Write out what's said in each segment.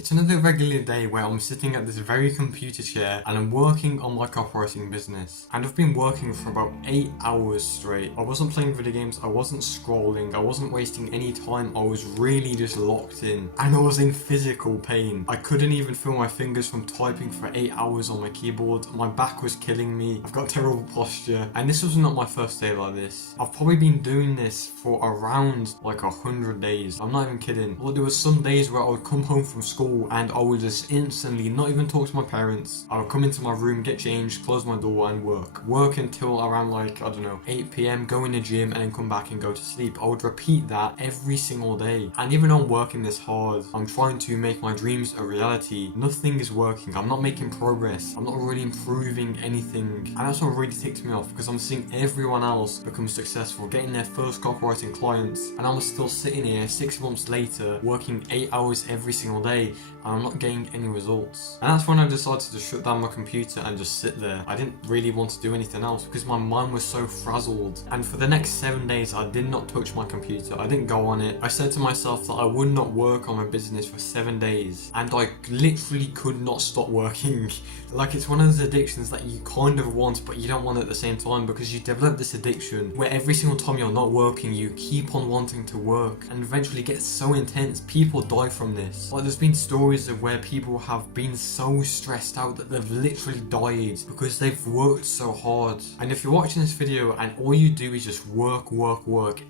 It's another regular day where I'm sitting at this very computer chair and I'm working on my copywriting business. And I've been working for about 8 hours straight. I wasn't playing video games, I wasn't scrolling, I wasn't wasting any time, I was really just locked in. And I was in physical pain. I couldn't even feel my fingers from typing for 8 hours on my keyboard. My back was killing me, I've got terrible posture. And this was not my first day like this. I've probably been doing this for around like 100 days. I'm not even kidding. Well, there was some days where I would come home from school and I would just instantly not even talk to my parents. I would come into my room, get changed, close my door and work until around like, I don't know, 8 p.m, go in the gym and then come back and go to sleep. I would repeat that every single day. And even though I'm working this hard, I'm trying to make my dreams a reality, nothing is working. I'm not making progress, I'm not really improving anything. And that's what really ticks me off, because I'm seeing everyone else become successful, getting their first copywriting clients, and I'm still sitting here 6 months later working 8 hours every single day and I'm not getting any results. And that's when I decided to shut down my computer and just sit there. I didn't really want to do anything else because my mind was so frazzled. And for the next 7 days I did not touch my computer, I didn't go on it. I said to myself that I would not work on my business for 7 days, and I literally could not stop working. Like, it's one of those addictions that you kind of want but you don't want at the same time, because you develop this addiction where every single time you're not working you keep on wanting to work, and eventually it gets so intense. People die from this. Like, there's been stories of where people have been so stressed out that they've literally died because they've worked so hard. And if you're watching this video and all you do is just work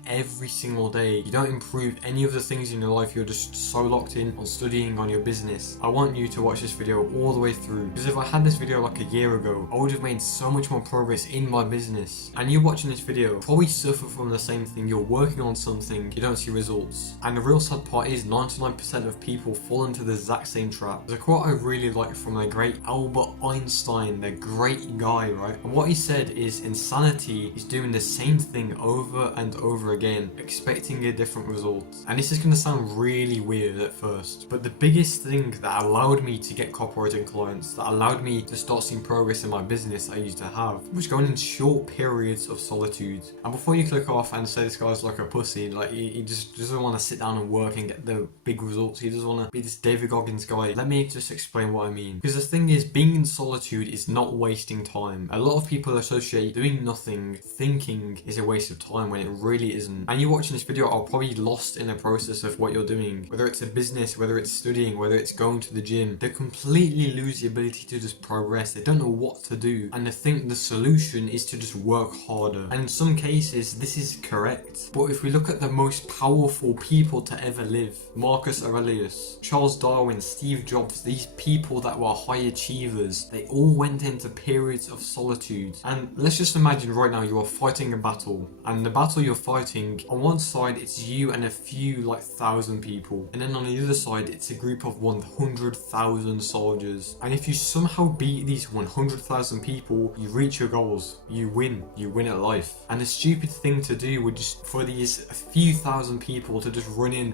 every single day, you don't improve any of the things in your life, you're just so locked in on studying on your business, I want you to watch this video all the way through, because if I had this video like a year ago, I would have made so much more progress in my business. And you watching this video probably suffer from the same thing. You're working on something, you don't see results. And the real sad part is 99% of people fall into the exact same trap. There's a quote I really like from the great Albert Einstein, the great guy, right? And what he said is, insanity is doing the same thing over and over again, expecting a different result. And this is going to sound really weird at first, but the biggest thing that allowed me to get copywriting clients, that allowed me to start seeing progress in my business I used to have, was going in short periods of solitude. And before you click off and say this guy's like a pussy, like he just doesn't want to sit down and work and get the big results, he doesn't want to be this David Goggins guy, let me just explain what I mean. Because the thing is, being in solitude is not wasting time. A lot of people associate doing nothing, thinking, is a waste of time, when it really isn't. And you watching this video are probably lost in the process of what you're doing, whether it's a business, whether it's studying, whether it's going to the gym. They completely lose the ability to just progress. They don't know what to do, and they think the solution is to just work harder. And in some cases this is correct, but if we look at the most powerful people to ever live, Marcus Aurelius, Charles Darwin, Steve Jobs, these people that were high achievers, they all went into periods of solitude. And let's just imagine right now you are fighting a battle, and the battle you're fighting, on one side it's you and a few like 1,000 people, and then on the other side it's a group of 100,000 soldiers. And if you somehow beat these 100,000 people, you reach your goals, you win at life. And the stupid thing to do would just for these few thousand people to just run in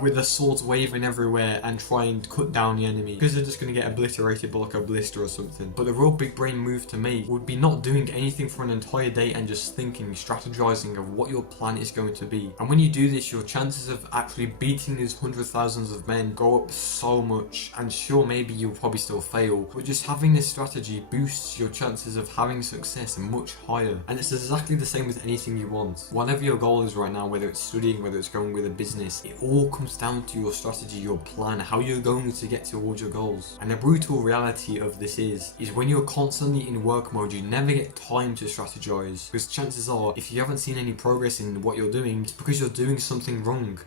with the swords waving everywhere and try and cut down the enemy, because they're just going to get obliterated by like a blister or something. But the real big brain move to make would be not doing anything for an entire day and just thinking, strategizing of what your plan is going to be. And when you do this, your chances of actually beating these hundreds of thousands of men go up so much. And sure, maybe you'll probably still fail, but just having this strategy boosts your chances of having success much higher. And it's exactly the same with anything you want. Whatever your goal is right now, whether it's studying, whether it's going with a business, it all comes down to your strategy, your plan, how you're going to get towards your goals. And the brutal reality of this is when you're constantly in work mode, you never get time to strategize, because chances are, if you haven't seen any progress in what you're doing, it's because you're doing something wrong.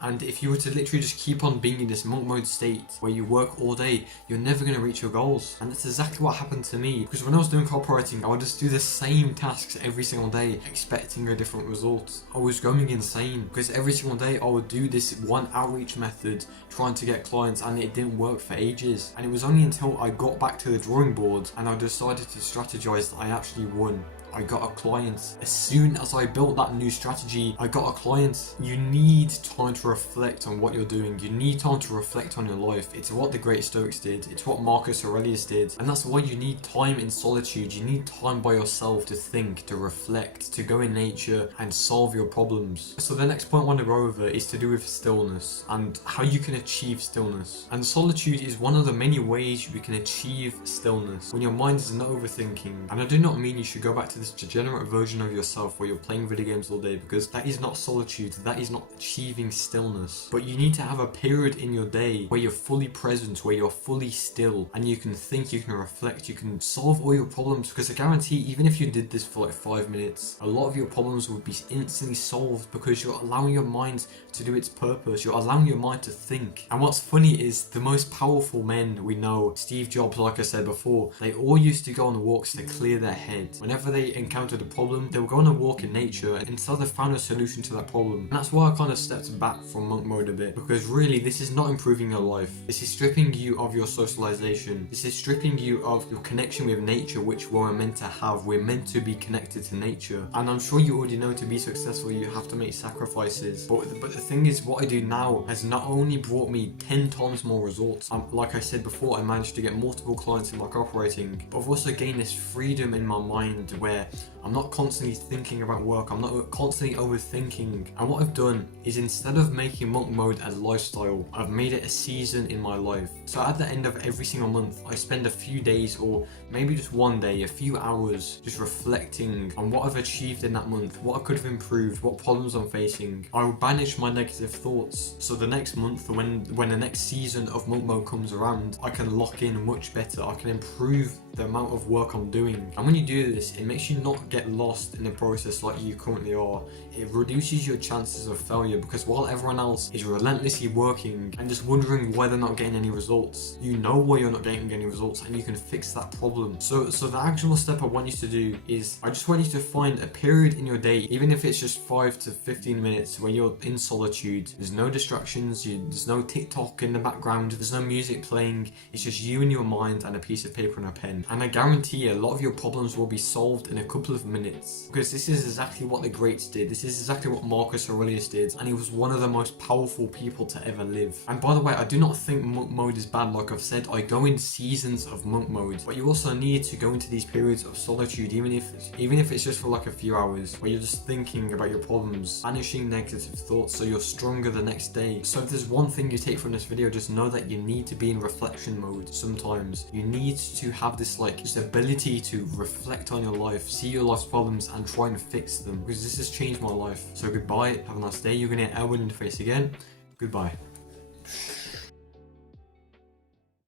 And if you were to literally just keep on being in this monk mode state where you work all day, you're never going to reach your goals. And that's exactly what happened to me, because when I was doing copywriting, I would just do the same tasks every single day, expecting a different result. I was going insane, because every single day I would do this one outreach method trying to get clients, and it didn't work for ages. And it was only until I got back to the drawing board and I decided to strategize that I actually won. I got a client. As soon as I built that new strategy, I got a client. You need time to reflect on what you're doing. You need time to reflect on your life. It's what the great Stoics did. It's what Marcus Aurelius did. And that's why you need time in solitude. You need time by yourself to think, to reflect, to go in nature and solve your problems. So the next point I want to go over is to do with stillness and how you can achieve stillness. And solitude is one of the many ways you can achieve stillness when your mind is not overthinking. And I do not mean you should go back to this degenerate version of yourself where you're playing video games all day, because that is not solitude. That is not achieving stillness. But you need to have a period in your day where you're fully present, where you're fully still, and you can think, you can reflect, you can solve all your problems. Because I guarantee, even if you did this for like 5 minutes, a lot of your problems would be instantly solved because you're allowing your mind to do its purpose. You're allowing your mind to think. And what's funny is the most powerful men we know, Steve Jobs, like I said before, they all used to go on walks to clear their head. Whenever they encountered a problem, they would go on a walk in nature until they found a solution to that problem. And that's why I kind of stepped back from monk mode a bit, because really this is not improving your life. This is stripping you of your socialization. This is stripping you of your connection with nature, which we're meant to have. We're meant to be connected to nature. And I'm sure you already know, to be successful you have to make sacrifices. But the thing is, what I do now has not only brought me 10 times more results. Like I said before, I managed to get multiple clients in my operating, but I've also gained this freedom in my mind where I'm not constantly thinking about work, I'm not constantly overthinking. And what I've done is, instead of making monk mode a lifestyle, I've made it a season in my life. So at the end of every single month, I spend a few days, or maybe just one day, a few hours, just reflecting on what I've achieved in that month, what I could have improved, what problems I'm facing. I will banish my negative thoughts, so the next month, when the next season of monk mode comes around, I can lock in much better. I can improve the amount of work I'm doing. And when you do this, it makes you not get lost in the process like you currently are. It reduces your chances of failure, because while everyone else is relentlessly working and just wondering why they're not getting any results, you know why you're not getting any results, and you can fix that problem. So the actual step I want you to do is, I just want you to find a period in your day, even if it's just 5 to 15 minutes, where you're in solitude. There's no distractions, there's no TikTok in the background, there's no music playing. It's just you and your mind and a piece of paper and a pen. And I guarantee a lot of your problems will be solved in a couple of minutes, because this is exactly what the greats did. This is exactly what Marcus Aurelius did, and he was one of the most powerful people to ever live. And by the way, I do not think monk mode is bad. Like I've said, I go in seasons of monk mode, but you also need to go into these periods of solitude, even if it's just for like a few hours, where you're just thinking about your problems, banishing negative thoughts, so you're stronger the next day. So if there's one thing you take from this video, just know that you need to be in reflection mode sometimes. You need to have this ability to reflect on your life, see your life's problems and try and fix them, because this has changed my life. So goodbye, have a nice day. You're gonna get Elwood in the face again. Goodbye.